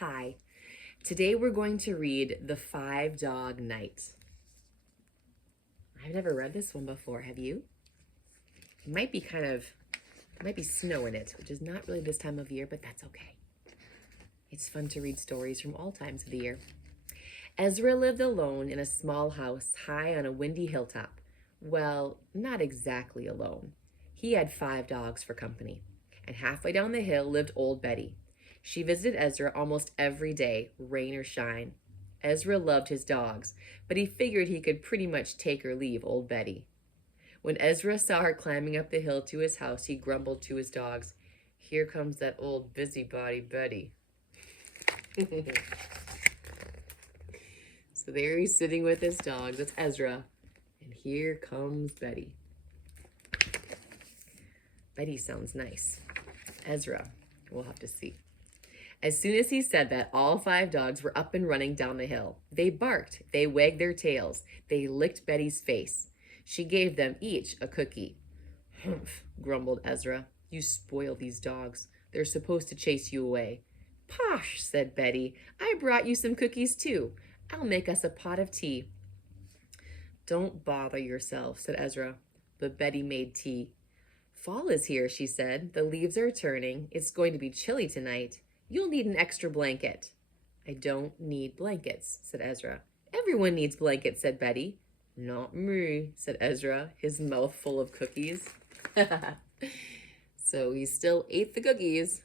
Hi. Today we're going to read The Five Dog Night. I've never read this one before, have you? It might be snow in it, which is not really this time of year, but that's okay. It's fun to read stories from all times of the year. Ezra lived alone in a small house high on a windy hilltop. Well, not exactly alone. He had 5 dogs for company. And halfway down the hill lived old Betty. She visited Ezra almost every day, rain or shine. Ezra loved his dogs, but he figured he could pretty much take or leave old Betty. When Ezra saw her climbing up the hill to his house, he grumbled to his dogs, "Here comes that old busybody Betty." So there he's sitting with his dogs. That's Ezra. And here comes Betty. Betty sounds nice. Ezra, we'll have to see. As soon as he said that, all 5 dogs were up and running down the hill. They barked, they wagged their tails, they licked Betty's face. She gave them each a cookie. "Humph," grumbled Ezra. "You spoil these dogs. They're supposed to chase you away." "Posh," said Betty. "I brought you some cookies too. I'll make us a pot of tea." "Don't bother yourself," said Ezra. But Betty made tea. "Fall is here," she said. "The leaves are turning. It's going to be chilly tonight. You'll need an extra blanket." "I don't need blankets," said Ezra. "Everyone needs blankets," said Betty. "Not me," said Ezra, his mouth full of cookies. So he still ate the cookies.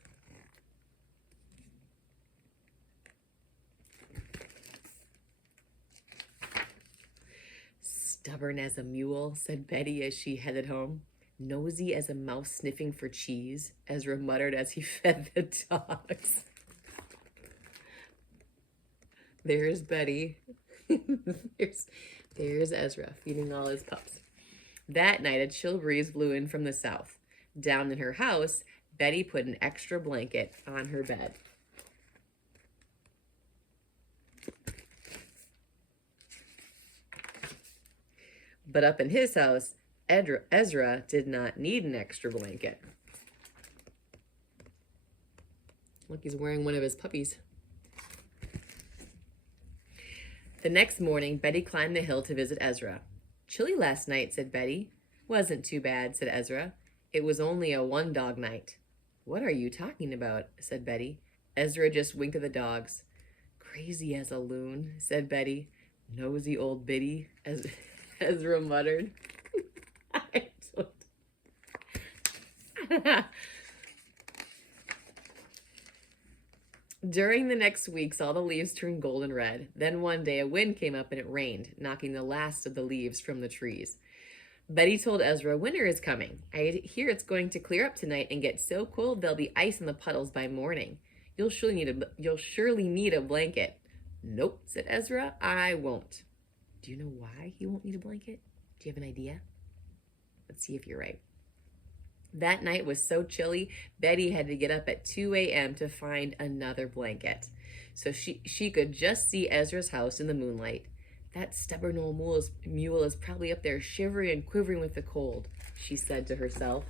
"Stubborn as a mule," said Betty as she headed home. "Nosy as a mouse sniffing for cheese," Ezra muttered as he fed the dogs. There's Betty. there's Ezra feeding all his pups. That night, a chill breeze blew in from the south. Down in her house, Betty put an extra blanket on her bed. But up in his house, Ezra did not need an extra blanket. Look, he's wearing one of his puppies. The next morning, Betty climbed the hill to visit Ezra. "Chilly last night," said Betty. "Wasn't too bad," said Ezra. "It was only a 1-dog night." "What are you talking about?" said Betty. Ezra just winked at the dogs. "Crazy as a loon," said Betty. "Nosy old biddy," as Ezra muttered. I don't... During the next weeks, all the leaves turned golden red. Then one day a wind came up and it rained, knocking the last of the leaves from the trees. Betty told Ezra, "Winter is coming. I hear it's going to clear up tonight and get so cold there'll be ice in the puddles by morning. You'll surely need a blanket." "Nope," said Ezra, "I won't." Do you know why he won't need a blanket? Do you have an idea? Let's see if you're right. That night was so chilly, Betty had to get up at 2 a.m. to find another blanket. So she could just see Ezra's house in the moonlight. "That stubborn old mule is probably up there shivering and quivering with the cold," she said to herself.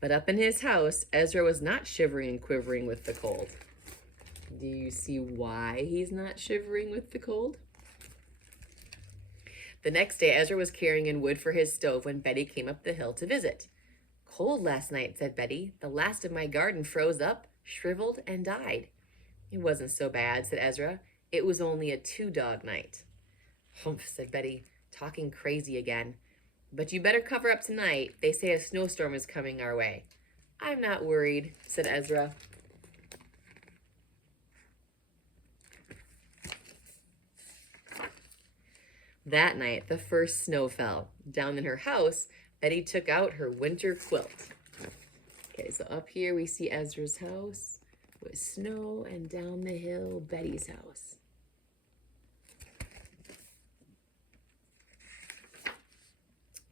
But up in his house, Ezra was not shivering and quivering with the cold. Do you see why he's not shivering with the cold? The next day, Ezra was carrying in wood for his stove when Betty came up the hill to visit. "Cold last night," said Betty. "The last of my garden froze up, shriveled, and died." "It wasn't so bad," said Ezra. "It was only a 2-dog night." "Humph," said Betty, talking crazy again. "But you better cover up tonight. They say a snowstorm is coming our way." "I'm not worried," said Ezra. That night, the first snow fell. Down in her house, Betty took out her winter quilt. Okay, so up here we see Ezra's house with snow, and down the hill, Betty's house.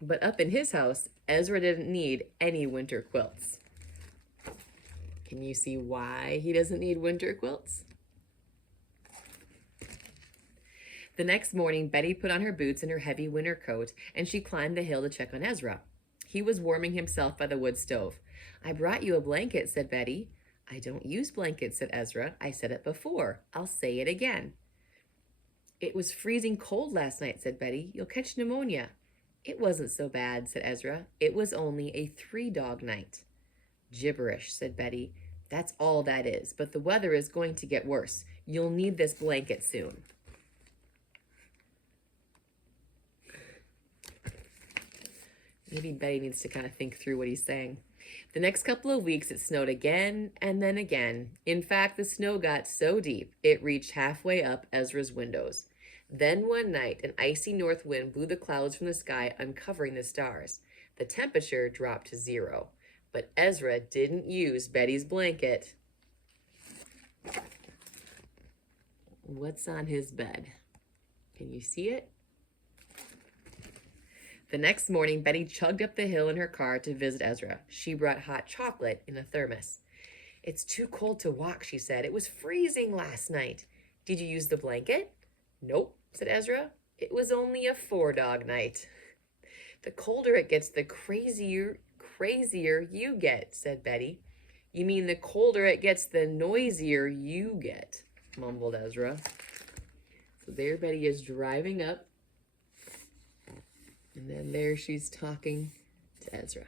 But up in his house, Ezra didn't need any winter quilts. Can you see why he doesn't need winter quilts? The next morning, Betty put on her boots and her heavy winter coat, and she climbed the hill to check on Ezra. He was warming himself by the wood stove. "I brought you a blanket," said Betty. "I don't use blankets," said Ezra. "I said it before. I'll say it again." "It was freezing cold last night," said Betty. "You'll catch pneumonia." "It wasn't so bad," said Ezra. "It was only a 3-dog night." "Gibberish," said Betty. "That's all that is, but the weather is going to get worse. You'll need this blanket soon." Maybe Betty needs to kind of think through what he's saying. The next couple of weeks, it snowed again and then again. In fact, the snow got so deep, it reached halfway up Ezra's windows. Then one night, an icy north wind blew the clouds from the sky, uncovering the stars. The temperature dropped to 0, but Ezra didn't use Betty's blanket. What's on his bed? Can you see it? The next morning, Betty chugged up the hill in her car to visit Ezra. She brought hot chocolate in a thermos. "It's too cold to walk," she said. "It was freezing last night." "Did you use the blanket?" "Nope," said Ezra. "It was only a 4-dog night." "The colder it gets, the crazier you get," said Betty. "You mean the colder it gets, the noisier you get," mumbled Ezra. So there Betty is driving up. And then there she's talking to Ezra.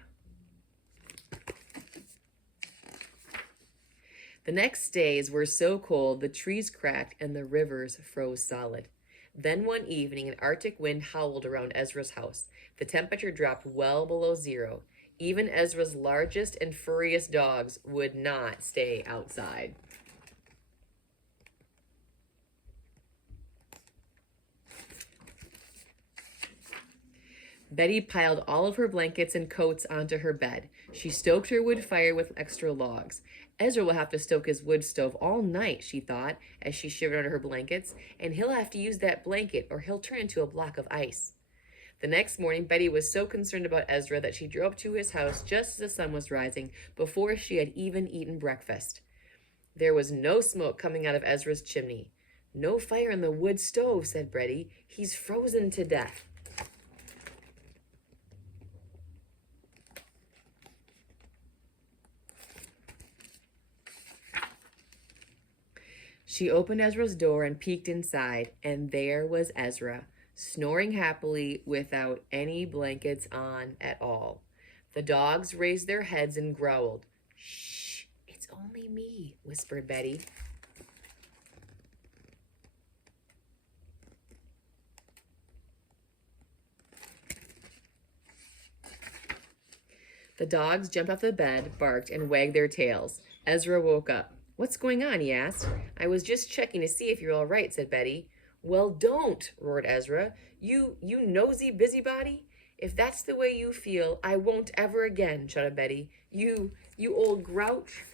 The next days were so cold the trees cracked and the rivers froze solid. Then one evening an Arctic wind howled around Ezra's house. The temperature dropped well below 0. Even Ezra's largest and furriest dogs would not stay outside. Betty piled all of her blankets and coats onto her bed. She stoked her wood fire with extra logs. Ezra will have to stoke his wood stove all night, she thought, as she shivered under her blankets, and he'll have to use that blanket or he'll turn into a block of ice. The next morning, Betty was so concerned about Ezra that she drove to his house just as the sun was rising, before she had even eaten breakfast. There was no smoke coming out of Ezra's chimney. "No fire in the wood stove," said Betty. "He's frozen to death." She opened Ezra's door and peeked inside, and there was Ezra, snoring happily without any blankets on at all. The dogs raised their heads and growled. "Shh, it's only me," whispered Betty. The dogs jumped off the bed, barked, and wagged their tails. Ezra woke up. "What's going on?" he asked. "I was just checking to see if you're all right," said Betty. "Well, don't," roared Ezra. You nosy busybody. "If that's the way you feel, I won't ever again," shouted Betty. You old grouch."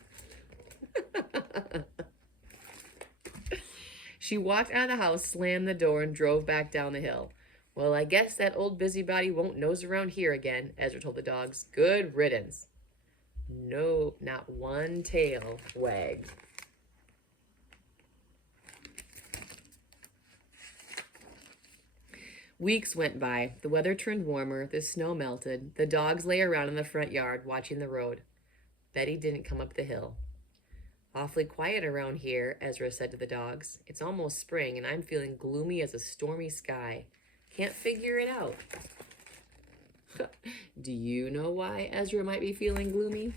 She walked out of the house, slammed the door, and drove back down the hill. "Well, I guess that old busybody won't nose around here again," Ezra told the dogs. "Good riddance." No, not one tail wagged. Weeks went by. The weather turned warmer. The snow melted. The dogs lay around in the front yard, watching the road. Betty didn't come up the hill. "Awfully quiet around here," Ezra said to the dogs. "It's almost spring, and I'm feeling gloomy as a stormy sky. Can't figure it out." Do you know why Ezra might be feeling gloomy?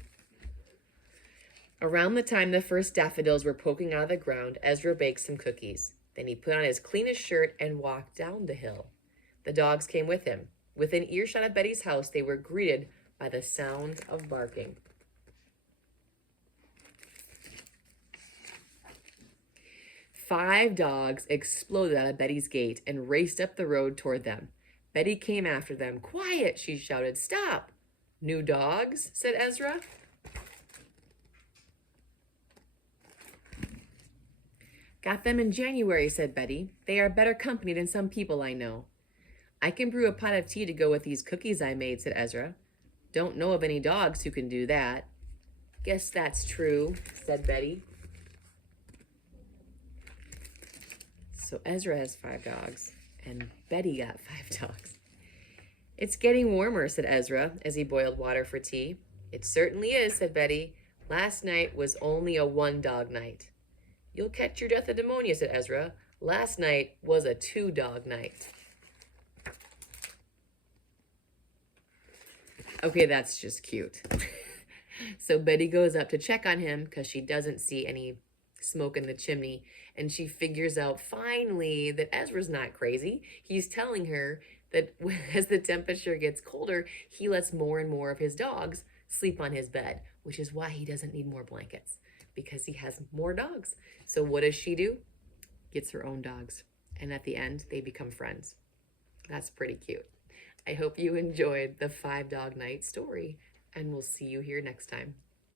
Around the time the first daffodils were poking out of the ground, Ezra baked some cookies. Then he put on his cleanest shirt and walked down the hill. The dogs came with him. Within earshot of Betty's house, they were greeted by the sound of barking. 5 dogs exploded out of Betty's gate and raced up the road toward them. Betty came after them. "Quiet," she shouted. "Stop." "New dogs?" said Ezra. "Got them in January," said Betty. "They are better company than some people I know." "I can brew a pot of tea to go with these cookies I made," said Ezra. "Don't know of any dogs who can do that." "Guess that's true," said Betty. So Ezra has 5 dogs, and Betty got 5 dogs. It's getting warmer, said Ezra as he boiled water for tea. It certainly is, said Betty. Last night was only a 1-dog night. You'll catch your death of pneumonia, said Ezra. Last night was a 2-dog night. Okay, that's just cute. So Betty goes up to check on him because she doesn't see any smoke in the chimney, and she figures out finally that Ezra's not crazy. He's telling her that as the temperature gets colder, he lets more and more of his dogs sleep on his bed, which is why he doesn't need more blankets, because he has more dogs. So what does she do? Gets her own dogs. And at the end, they become friends. That's pretty cute. I hope you enjoyed the 5-dog night story, and we'll see you here next time.